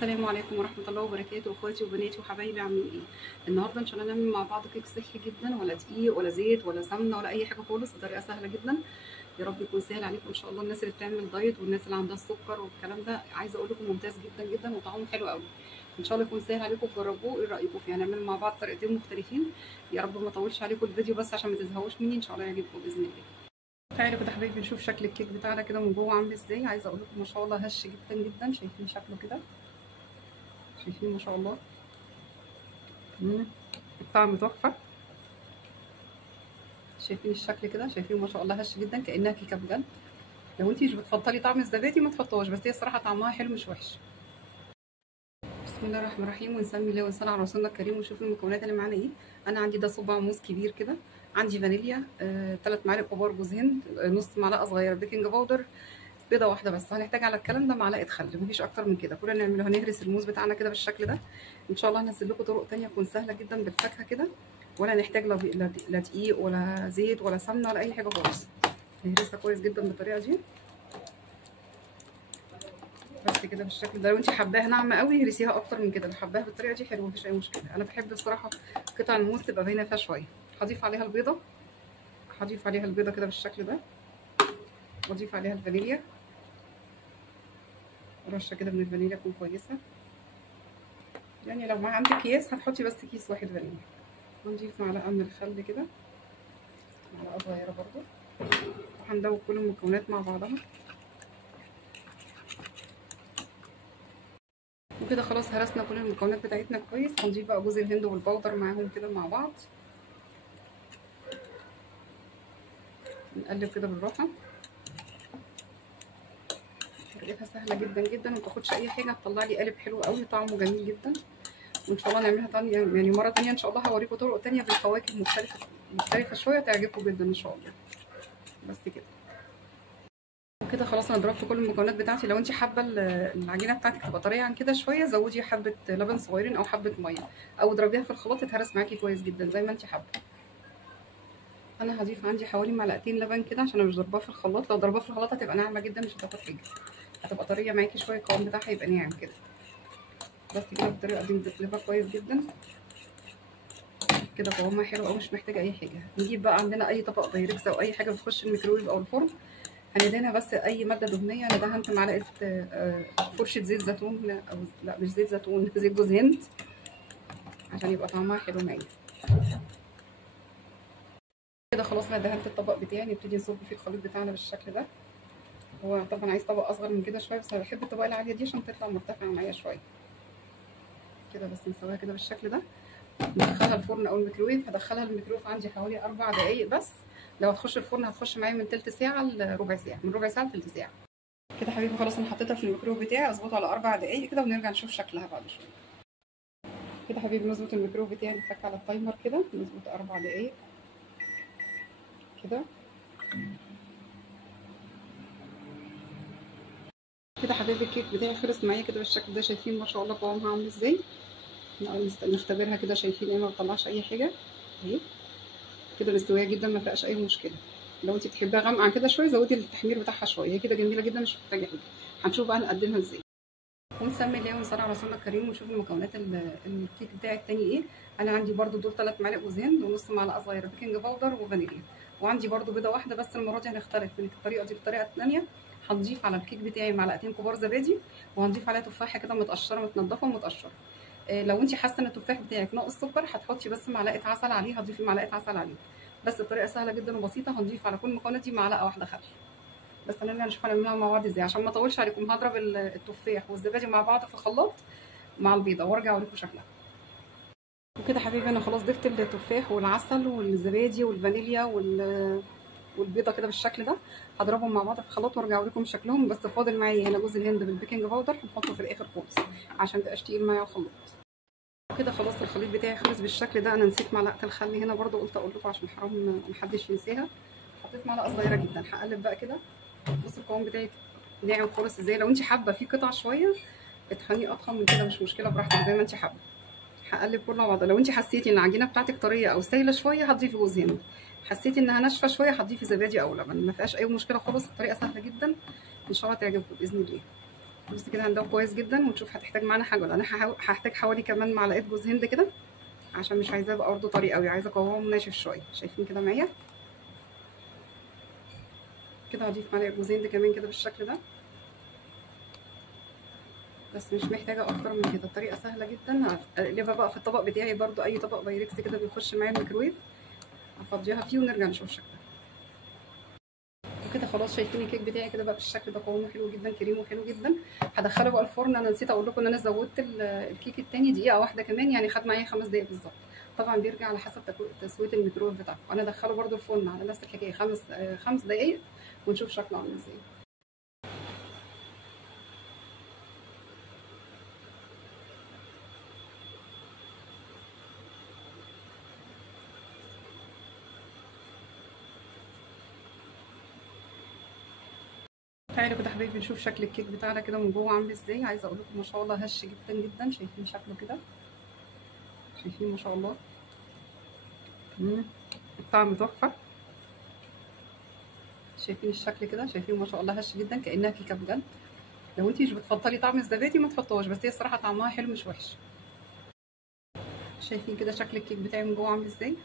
السلام عليكم ورحمة الله وبركاته، اخواتي وبناتي وحبايبي، عاملين ايه؟ النهارده ان شاء الله نعمل مع بعض كيك صحي جدا، ولا دقيق ولا زيت ولا سمنة ولا اي حاجة خالص، بطريقة سهلة جدا. يا رب يكون سهل عليكم ان شاء الله. الناس اللي بتعمل دايت والناس اللي عندها السكر والكلام ده، عايزة اقول لكم ممتاز جدا جدا وطعمه حلو قوي. ان شاء الله يكون سهل عليكم، تجربوه. ايه رأيكم فيه؟ هنعمل مع بعض طريقتين مختلفين. يا رب ما اطولش عليكم الفيديو بس عشان ما تزهقوش مني، ان شاء الله يعجبكم باذن الله. تعالوا كده حبايبي نشوف شكل الكيك بتاعنا كده من جوه عامل ازاي. عايزه اقول لكم ما شاء الله هش جدا جدا، شايفين شكله كده؟ شايفين ما شاء الله؟ الطعم تحفه. شايفين الشكل كده؟ شايفين ما شاء الله هش جدا كانها كيكه بجد. لو انتي مش بتفضلي طعم الزبادي ما تحطوهاش، بس هي الصراحه طعمها حلو مش وحش. بسم الله الرحمن الرحيم، ونسمي الله ونصلي على رسولنا الكريم. ونشوف المكونات اللي معانا ايه. انا عندي ده صباع موز كبير كده، عندي فانيليا 3 معالق كبار جوز هند، نص معلقه صغيره بيكنج باودر، بيضه واحده بس. هنحتاج على الكلام ده معلقه خل، مفيش اكتر من كده. كل اللي نعمله هنهرس الموز بتاعنا كده بالشكل ده. ان شاء الله هنزل لكم طرق تانية تكون سهله جدا بالفاكهه كده، ولا نحتاج لا دقيق ولا زيت ولا سمنه ولا اي حاجه خالص. نهرسها كويس جدا بالطريقه دي بس كده بالشكل ده. لو انت حباها ناعمه قوي هرسيها اكتر من كده، لو حباها بالطريقه دي حلوه مفيش اي مشكله. انا بحب الصراحه قطع الموز تبقى باينه فيها شويه. هضيف عليها البيضه، هضيف عليها البيضه كده بالشكل ده، واضيف عليها الفانيليا، رشه كده من الفانيليا تكون كويسه. يعني لو ما عندك اكياس هتحطي بس كيس واحد فانيليا. هنضيف معلقه من الخل كده، معلقه صغيره برضو، وهندوب كل المكونات مع بعضها. وكده خلاص هرسنا كل المكونات بتاعتنا كويس. هنضيف بقى جوز الهند والبودر معاهم كده مع بعض، نقلب كده بالراحه. طريقتها سهله جدا جدا ومتاخدش اي حاجه، هتطلع لي قالب حلو قوي طعمه جميل جدا. وان شاء الله نعملها تانية، يعني مره تانية ان شاء الله هوريكم طرق تانية بالفواكه مختلفه شويه تعجبكم جدا ان شاء الله. بس كده كده خلاص انا ضربت كل المكونات بتاعتي. لو انت حابه العجينه بتاعتك تبقى طريه عن كده شويه، زودي حبه لبن صغيرين او حبه ميه، او اضربيها في الخلاط تتهرس معاكي كويس جدا زي ما انت حابه. انا هضيف عندي حوالي معلقتين لبن كده عشان انا مش ضرباها في الخلاط. لو ضرباها في الخلاط هتبقى ناعمه جدا مش هتاخد حاجه، هتبقى طريه معاكي شويه، القوام بتاعها يبقى ناعم كده. بس كده بالطريقه دي بنقلبها كويس جدا كده، قوامها حلو قوي مش محتاجه اي حاجه. نجيب بقى عندنا اي طبق بايركس او اي حاجه بتخش الميكرويف او الفرن، هندهنها بس اي ماده دهنيه. انا دهنت معلقه فرشه زيت زيتون، او لا مش زيت زيتون، زيت جوز هند، عشان يبقى طعمها حلو معايا. كده خلاص انا دهنت الطبق بتاعي. نبتدي نصب فيه الخليط بتاعنا بالشكل ده. هو طبعا عايز طبق اصغر من كده شويه، بس انا بحب الطبقه العاليه دي عشان تطلع مرتفعه معايا شويه كده. بس نسويها كده بالشكل ده. ندخلها الفرن او الميكرويف. هدخلها الميكرويف عندي حوالي 4 دقايق بس. لو هتخش الفرن هتخش معايا من تلت ساعه لربع ساعه، من ربع ساعه لتلت ساعه كده. حبيبي خلاص انا حطيتها في الميكرويف بتاعي، اظبطها على 4 دقايق كده ونرجع نشوف شكلها بعد شويه. كده حبيبي نظبط الميكرويف بتاعي، نتك على التايمر كده، نظبط 4 دقايق كده. كده حبيبي الكيك بتاعي خلص معايا كده بالشكل ده. شايفين ما شاء الله قوامها عامل ازاي؟ نختبرها كده، شايفين ايه؟ ما بتطلعش اي حاجه اهي كده، مستويه جدا ما فيهاش اي مشكله. لو انت بتحبيها غامقه عن كده شويه زودي التحمير بتاعها شويه، هي كده جميله جدا مش محتاجه حاجه. هنشوف بقى نقدمها ازاي. ونسمي الله ونصلي على رسولنا الكريم، ونشوف المكونات الكيك بتاعي التاني ايه. انا عندي برده دول 3 معالق جوز هند، ونص معلقه صغيره بيكنج باودر وفانيليا، وعندي برده بيضه واحده بس. المره دي هنختلف من الطريقه دي بطريقه ثانيه. هنضيف على الكيك بتاعي معلقتين كبار زبادي، وهنضيف عليها تفاحه كده متقشره متنضفه ومتقشره. لو انت حاسه ان التفاح بتاعك ناقص سكر هتحطي بس معلقه عسل عليه، هتضيفي معلقه عسل عليه بس. الطريقه سهله جدا وبسيطه. هنضيف على كل المكونات دي معلقه واحده خل بس. هنرجع نشوف هنعملها مع بعض ازاي عشان ما اطولش عليكم. هضرب التفاح والزبادي مع بعض في الخلاط مع البيضه وارجع اوريكم شكلها. وكده حبيبي انا خلاص ضفت التفاح والعسل والزبادي والفانيليا والبيضه كده بالشكل ده. هضربهم مع بعض في الخلاط وارجع اوريكم شكلهم. بس فاضل معايا هنا جوز الهند بالبيكنج باودر، هنحطه في الاخر خالص عشان متبقاش تقيل معايا الخلاط. كده خلاص الخليط بتاعي خلص بالشكل ده. انا نسيت معلقه الخل هنا برده، قلت اقول لكم عشان حرام محدش ينساها. حطيت معلقه صغيره جدا. هقلب بقى كده. بصوا القوام بتاعي ناعم خالص ازاي. لو انت حابه فيه قطع شويه اطحنيه اضخم من كده مش مشكله، براحتك زي ما انت حابه. هقلب كله مع بعض. لو انت حسيتي ان العجينه بتاعتك طريه او سايله شويه هتضيفي جوز هند، حسيتي انها ناشفه شويه هتضيفي زبادي او لبن، ما فيهاش اي مشكله خالص. الطريقه سهله جدا ان شاء الله تعجبكم باذن الله. بص كده هندوب كويس جدا ونشوف هتحتاج معانا حاجه ولا. انا هحتاج حوالي كمان معلقه جوز هند كده، عشان مش عايزاه يبقى برضه طري قوي، عايزه قوام ناشف شويه. شايفين كده معايا كده. هضيف معلقه جوز هند كمان كده بالشكل ده، بس مش محتاجه اكتر من كده. الطريقه سهله جدا. هقلبها بقى في الطبق بتاعي، برضو اي طبق بايركس كده بيخش معايا الميكرويف، هفضيها فيه ونرجع نشوف شكلها. وكده خلاص شايفين الكيك بتاعي كده بقى بالشكل ده، قوامه حلو جدا، كريمه حلو جدا. هدخله بقى الفرن. انا نسيت اقول لكم ان انا زودت الكيك التاني دقيقه واحده كمان، يعني خد معايا 5 دقايق بالظبط. طبعا بيرجع على حسب تسويه الميكرويف بتاعكم. انا ادخله برضو الفرن على نفس الحكايه 5 دقايق ونشوف شكله عامل ازاي. تعالوا كده حبايبي نشوف شكل الكيك بتاعنا كده من جوه عامل ازاي. عايزه اقول لكم ما شاء الله هش جدا جدا. شايفين شكله كده؟ شايفين ما شاء الله. الطعم تحفه. شايفين الشكل كده؟ شايفين ما شاء الله هش جدا، كانها كيكه بجد. لو انتي مش بتفضلي طعم الزبادي ما تحطوهاش، بس هي الصراحه طعمها حلو مش وحش. شايفين كده شكل الكيك بتاعي من جوه عامل ازاي؟